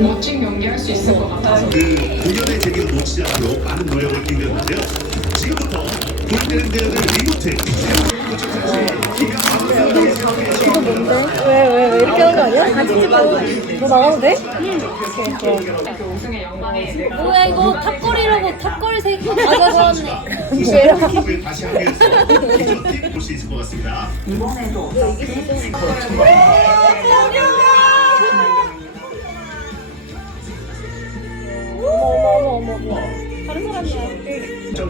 멋진 경기 할 수 있을 것 같아서 그 공연의 재미를 놓치지 않도록 많은 노력을 기울였는데요. 지금부터 볼때는 대회를 리모트 이거 뭔데? 왜, 왜, 왜 이렇게 하는 거 아니야? 같이 찍어. 너 나가도 돼? 그 우승의 영광이 뭐야 이거 탑걸이라고 탑걸 새끼 맞아 좋았네. 기록을 다시 하기 위해서 기존팀 볼수 있을 것 같습니다. 다른 사람이야.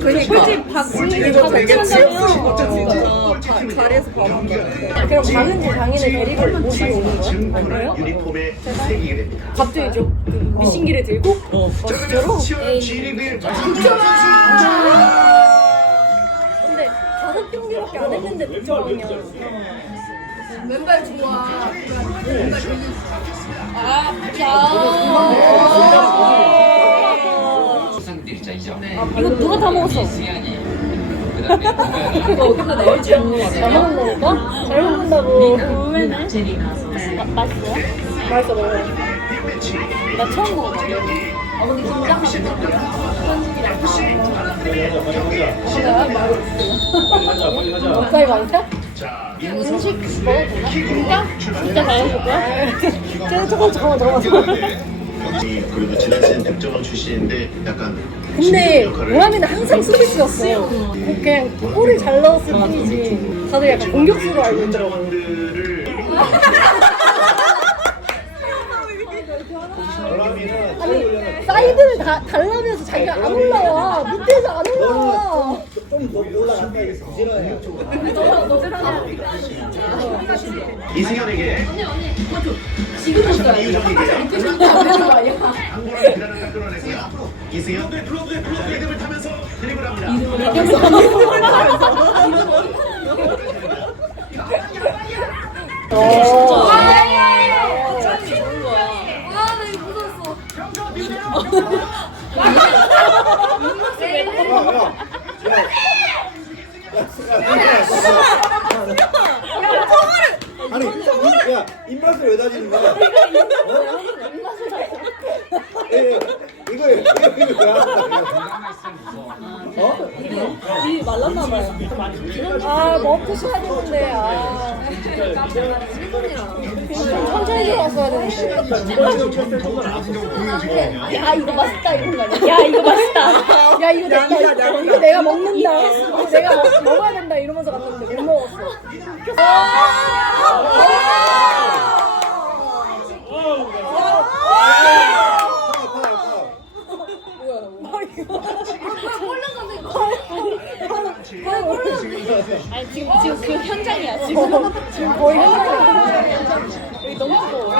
솔직히 박수희 이거 되게 치였어. 자리에서 봐본 거 그럼 박은지 장인을 데리고 모시고 오는 거야? 증권을 유니폼에 새기게 됩니다. 갑자기 저그 미신기를 들고? 어, 진짜로? 치열한 G리그의 근데 다섯 경기밖에 안 했는데 득점왕이야. 수상들이죠. 이거 누가 다 먹었어? 이거 어디서 내지? 잘 먹는다니까? 잘 먹는다고. 마- 맛있어요? 맛있어, 먹어. 나 처음 먹어봐. 아, 근데 긴장하는 먹사이 많다? 자, 음식 먹어도 되나? 진짜? 진짜 잘해줄 거야? 저거 저거 저거. 그래도 지난 시즌 득점왕 출신인데 약간 근데 오라미는 항상 수비수였어. 그냥 골을 잘 넣었을 뿐이지. 다들 약간 공격수로 알고 있더라고. 득점왕들을 아니 사이드를 다 달라면서 자기가 안 올라와. 밑에서 안 올라와. 이승현에게 다시 한번 이유정에게 한번을 기다렸다 끌어내고요. 이승현 리듬을 타면서 드리블 합니다. 입맛을 왜 다지는 거야? 어? 예, 예. 이거, 이거, 이거 왜 하는 거야? 어? 이 말랐나 봐요. 아 먹고 되는데 아. 좀 천천히 들어왔어야 되는데. 야 이거 맛있다 이런 거 아니야? 야 이거 맛있다. 야 이거 내가 이거, 이거 내가 먹는다. 이거 내가 먹, 먹어야 된다 이러면서 갔는데 못 먹었어. 아 니 지금 지금 그 현장이야 지금 지금 거의 현장이야 여기 너무 뜨거워 아,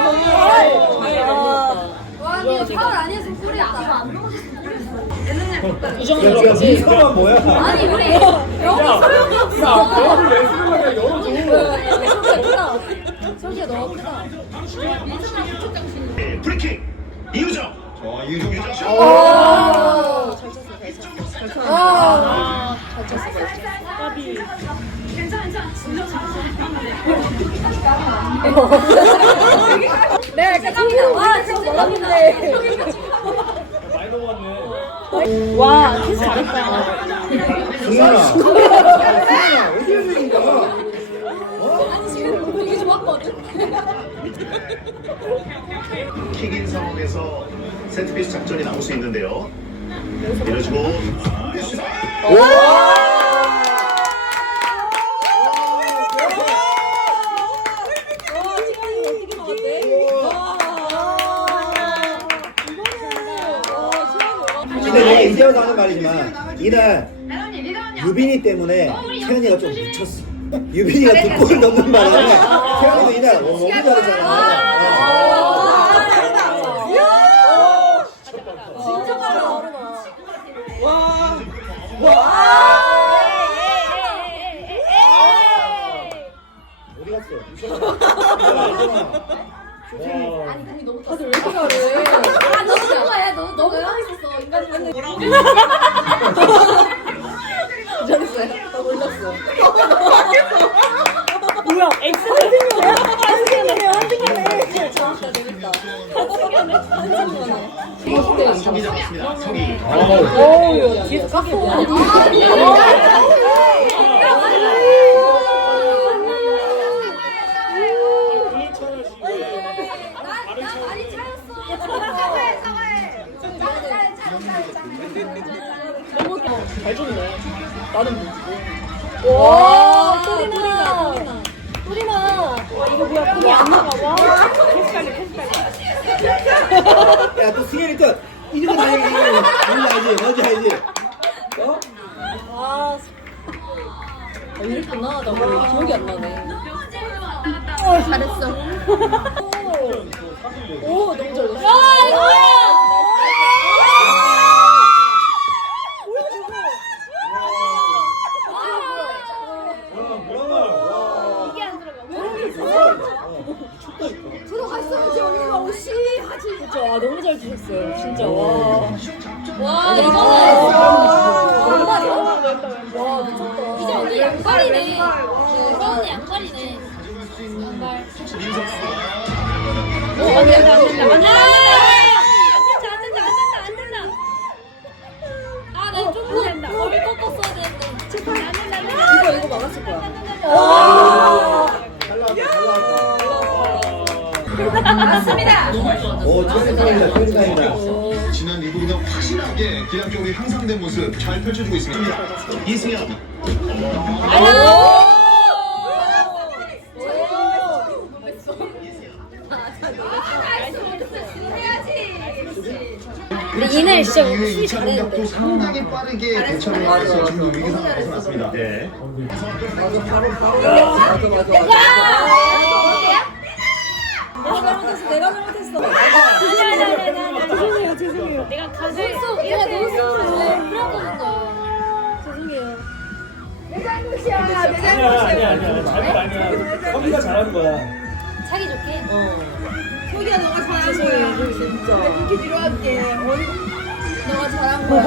와 근데 파울 아니어서 골이 안, 안 넣어줬으면 좋겠어 야, 야, 미소가 뭐야? 아니 우리 영어 소용이 없어 왜 쓰는 거야 열어줘 너무 크다 네, 프리킥 이유정. 어, 이거 좀 아, 잘 쳤어 잘 쳤어 아, 잘 쳤어 잘 쳤어 까비 네, 약간 짱이다. 와, 진짜 놀랐는데. 와, 키스 잘했다. 킥인 상황에서 세트피스 작전이 나올 수 있는데요. 밀어주고 와, 시간이 어떻게 나왔대? 와. 이거는, 와, 시간이 근데 내가 인정해서 하는 말이지만 이날 유빈이 때문에 태연이가 좀 미쳤어. 유빈이가 두 골을 넣는 바람에 태연이도 이날 너무 잘했잖아. 진 아니 돈이 너무 떴어. 다들 왜 이렇게 잘해? 아 너무 뜬 거야. 너무 너무 떠 있었어. 인간적으로. 뭐라고? 잘했어요. 나 몰랐어. 뭐야? 엑스맨이야? 한승연이야? 아, 한승연이. 정확하다. 재밌다. 한승연이. 한승연이. 성이 잡았습니다. 성이. 어우, 뒤에서 깎고. 아, 아 이랬구나. 나 뭐, 기억이 안 나네. 잘했어. 오, 오, 너무 잘했어. 안. 그쵸, 아 너무 잘 주셨어요, 진짜 와. 와 이거는? 와 미쳤다. 이제 언니 양발이네. 언니 양발이네. 양발. 어, 안 된다, 안 된다, 안 된다, 안 된다, 안 된다, 안 된다. 아, 나 조금 된다. 머리 꺾었어야 되는데. 안 된다, 안 된다. 이거 이거 막았을 거야. 잘 나왔다, 잘 나왔다. 오, 최승현이다, 최승현이다. 지난 리그보다 확실하게 기량적으로 향상된 모습 잘 펼쳐주고 있습니다. 이승현. 근데 이날 진짜 이후에 수비 2차 잘했는데. 공격도 상당히 빠르게 대처를 해서 지금 위기 상황을 벗어났습니다. 네. 내가 잘못했어, 내가 잘못했어. 아니, 아니, 아니, 아니, 아니. 죄송해요, 죄송해요. 내가 가서 내가 너무 슬퍼서 그랬거든요. 죄송해요. 아니야 아니야 아니야 잘못 아니야 성기가 잘하는 거야 사기 좋게. 소기야 너가 잘한 거야 진짜 이렇게 뒤로 할게 너가 잘한 거야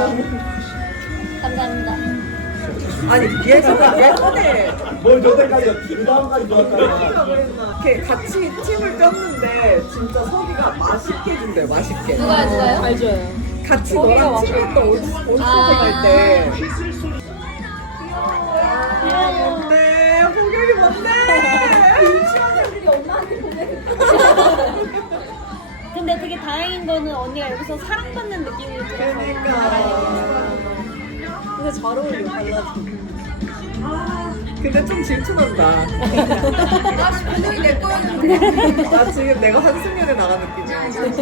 감사합니다. 아니 왜 꺼내? 뭘 저때까지, 그 다음까지 좋았잖아. 이렇게 같이 팀을 꼈는데 진짜 서기가 맛있게 준대 맛있게. 누가요, 누가요? 알죠. 같이 너랑 또 올스타 할때. 뭔데 호결이 뭔데? 근데 되게 다행인 거는 언니가 여기서 사랑받는 느낌이 들어서. 그러니까 근데 잘 어울려, 발라드. 근데 좀 질투난다 나 분명히 내 거였는데 나 지금 내가 한승연에 나간 느낌이야 지금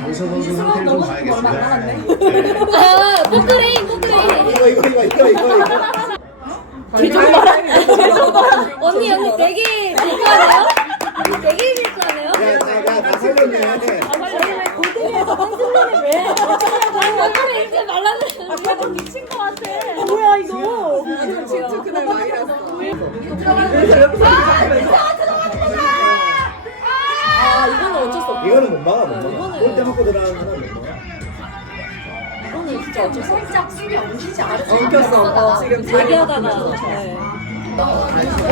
경서 선수 상태를 좀 봐야겠습니다. 네. 아, 포크레인, 포크레인. 이거, 이거, 이거, 이거, 이거, 이거. 봐라 언니, 언니 되게 밀크하네요? 언니 되게 밀크하네요? 야, 나, 나, 나 살렸네. 한승연을 왜? 아니, 이렇게 말라는. 아까 좀 미친 거 같아. 뭐야, 이거? 질투 그날 많이 났어 아, 이거는 어쩔 수 없어. 이거는 못 막아, 못 막아. 이거는- 골대 맞고 들어가는 하나 못 막아. 이거는 진짜 어쩔 수 없어. 살짝 수비 엉키지 않았어. 엉켰어 어, 지금 자기 얘기하다가. 네.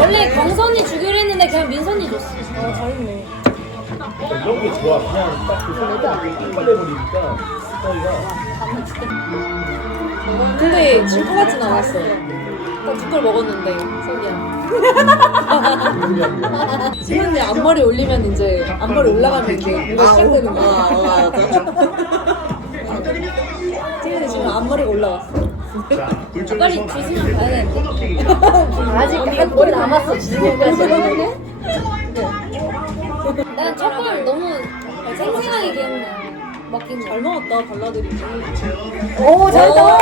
원래 경선이 주기로 했는데 그냥 민선이 줬어. 어, 잘했네. 이런 게 좋아 그냥 딱그 딱 빨려버리니까 서희가 근데 질것 같진 않았어. 딱두걸 먹었는데, 석이야. 지훈이 앞머리 올리면 이제, 앞머리 올라가면 이제 뭔가 시작되는 거야. 아, 지훈이 지금 앞머리가 올라왔어. 빨리 가야 되는데. 코너킥. 아직 한 머리 남았어, 지금까지. 난첫번 너무 생생하게 기억나. 막힌 거. 잘 먹었다, 발라드리. 오, 잘했다.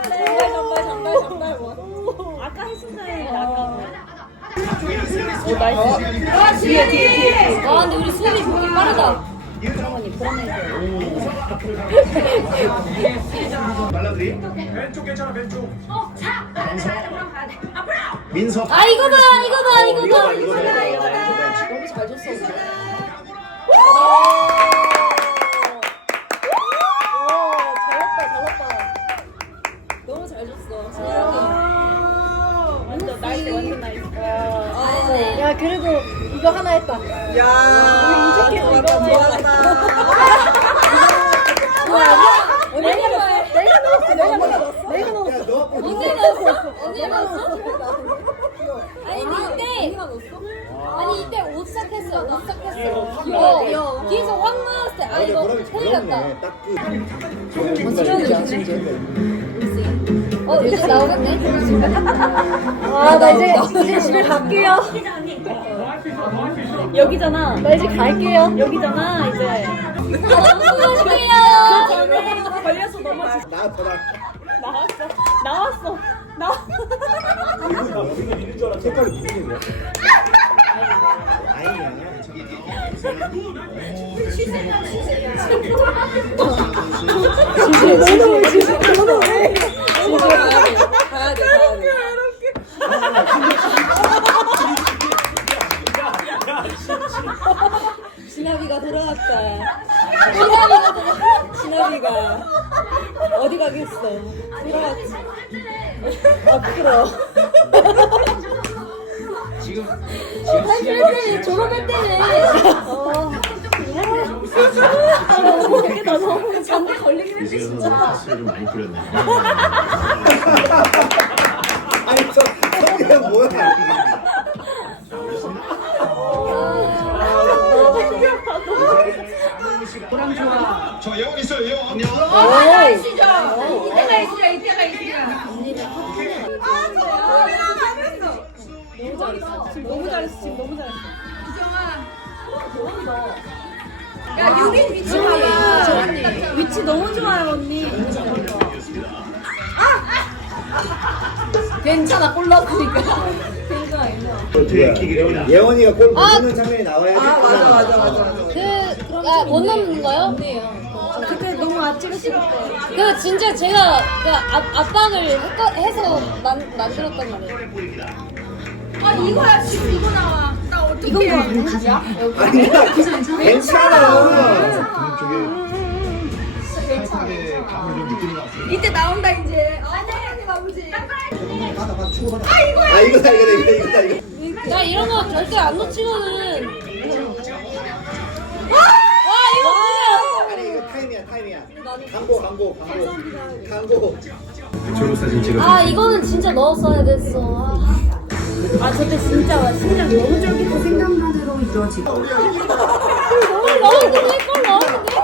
정말, 정말, 정말, 정말. 아까 했었잖아요, 아까. 오, 나이스. 아, 뒤에, 뒤에, 뒤에. 와, 근데 우리 수업이 되게 빠르다. 발라드리. 왼쪽 괜찮아 왼쪽 민석. 아, 이거 봐, 이거 봐, 이거 봐. 이거다, 이거다. 너무 잘 줬어. 잘했다, 잘했다. 너무 잘 줬어. 완전 나이스, 완전 나이스. 잘했네. 야, 야 그래도 이거 하나 했다. 야, 좋았다, 좋았다. 내가 넣었어. 내가 넣었어. 내가 넣었어. 내가 넣었어. 언니 넣었어. 언니 넣었어. 아니 근데 아니 이때 옷 삭했어. 옷 삭했어. 이거 뒤에서 확 나왔을 때아 근데 이거 보람이 큰일 났다. 그렇네. 딱 그. 어 이제 나오겠네. 아나 이제 이제 집에 갈게요. 여기잖아. 나 이제 갈게요. 여기잖아 이제. 아, 갈게요. 걸려서 넘어지. 나. 나왔어. 나왔어. 나. 색깔이 무슨 거야? 아니야. 가야 돼, 가야 돼. 진아비가 돌아왔다. 진아비가 돌아. 진아비가 어디 가겠어? 돌아왔지. 아 부끄러. 지금 사실 졸업했대네. 어. 아, 너무 웃기다. 너무 잔데 걸리긴 했어. 진짜. 좀 많이 뿌렸네. 아니 저 성이랑 뭐야? 저 예원 있어요, 예원. 이때가 있으라 이때가 있으 라. 너무 잘했어 지금 너무 잘했어. 야 유빈 위치 봐봐. 위치 너무 좋아요 언니. 괜찮아 골 넣었으니까. 괜찮아 괜찮아. 예원이가 골 아! 넣는 장면이 나와야지. 아, 맞아, 맞아, 맞아, 맞아. 그, 아, 못 넣는 거요? 그때 너무 아찔했을 때. 그, 진짜 제가 그 압, 압박을 했거, 해서 만, 만들었단 말이에요. 아, 이거야, 지금 이거 나와. 나 어떻게 이건 거 아니야? 아니야. 괜찮아. 이때 나온다, 이제. 아, 네, 아버지. 아 이거다 이거다 이거다 이거다 이거. 나 이런 거 절대 안 놓치거든. 와, 이거 뭐야? 아니 이거 타임이야 타임이야. 광고 광고 광고 광고. 졸업 사진 찍어. 아, 이거는 진짜 넣었어야 됐어. 아. 아, 저때 진짜 심장 너무 쫄깃해. 생각만으로 이루어지고. 너무 넣었는데? 골 넣었는데?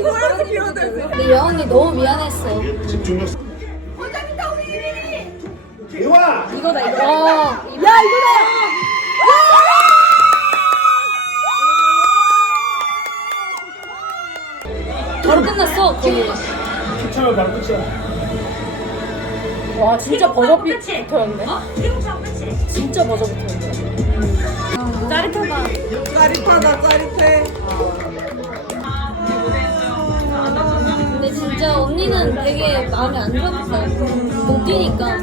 이거에서 비워대고. 근데 여언니 너무 미안했어. 집중력. 이와. 이거다, 이거. 야, 이거다! 바로 끝났어, 거의. 추첨을 바로 끝이야. 와, 진짜 버저비터였네. 진짜 버저비터였네. 짜릿하다. 짜릿하다, 짜릿해. 근데 진짜 언니는 되게 마음에 안 들었어. 못 뛰니까.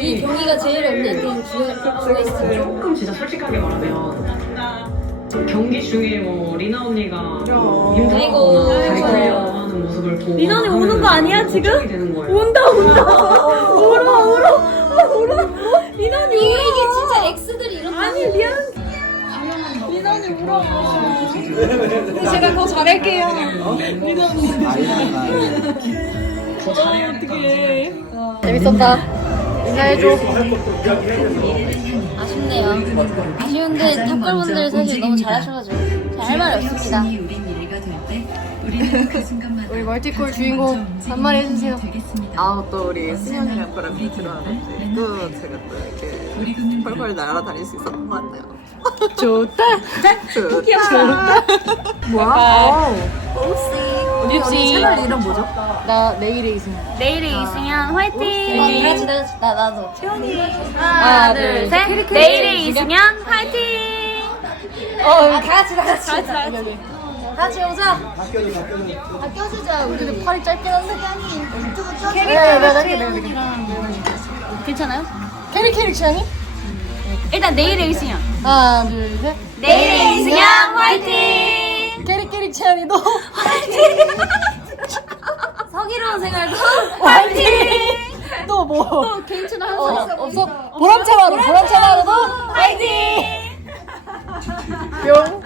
이 경기가 제일 언니한테는 중요했어. 조금 진짜 솔직하게 말하면 경기 중에 뭐 리나 언니가 뭐 힘들고 아이고. 달려하는 모습을 보고 언니 우는 거 아니야, 지금? 되는 거예요. 운다, 운다. 울어, 울어. 울어. 리나 언니 이게, 이게 진짜 X들이 이런 아니, 리안. 언니 울어. 근데 제가 더 잘할게요. 재밌었다. 인사해줘. 아쉽네요. 아쉬운데 탑걸분들 사실 너무 잘하셔가지고 잘 할 말이 없습니다. 우리 멀티골 주인공 한마디 해주세요. 아, 또 우리 승현이랑 바람이 들어왔는데, 또 제가 또 이렇게 펄펄 날아다닐 수 있었던 것 같아요. 좋다. 좋다. 뭐야? 우리 혹시 채널 이름 뭐죠? 나 내일의 이승. 내일이 있으면 화이팅! 다 같이 다 같이 나 나도. 채원이. 하나, 둘, 셋. 내일이 있으면 화이팅! 어, 다 같이 다 같이. 다 같이 다 같이 오자. 바뀌어주자. 우리 팔이 짧긴 한데. 유튜브 껴줘. 네, 네, 네, 괜찮아요? 캐릭 캐릭 취향이? 일단 내일의 이승현. 하나 둘 셋. 내일의 이승현 화이팅! 캐릭 캐릭 취향이도 화이팅. 서기로운 생활도 화이팅! 또뭐 또 뭐? 괜찮아 어, 없어 보람차 마루 보람차 마루도 화이팅! 뿅.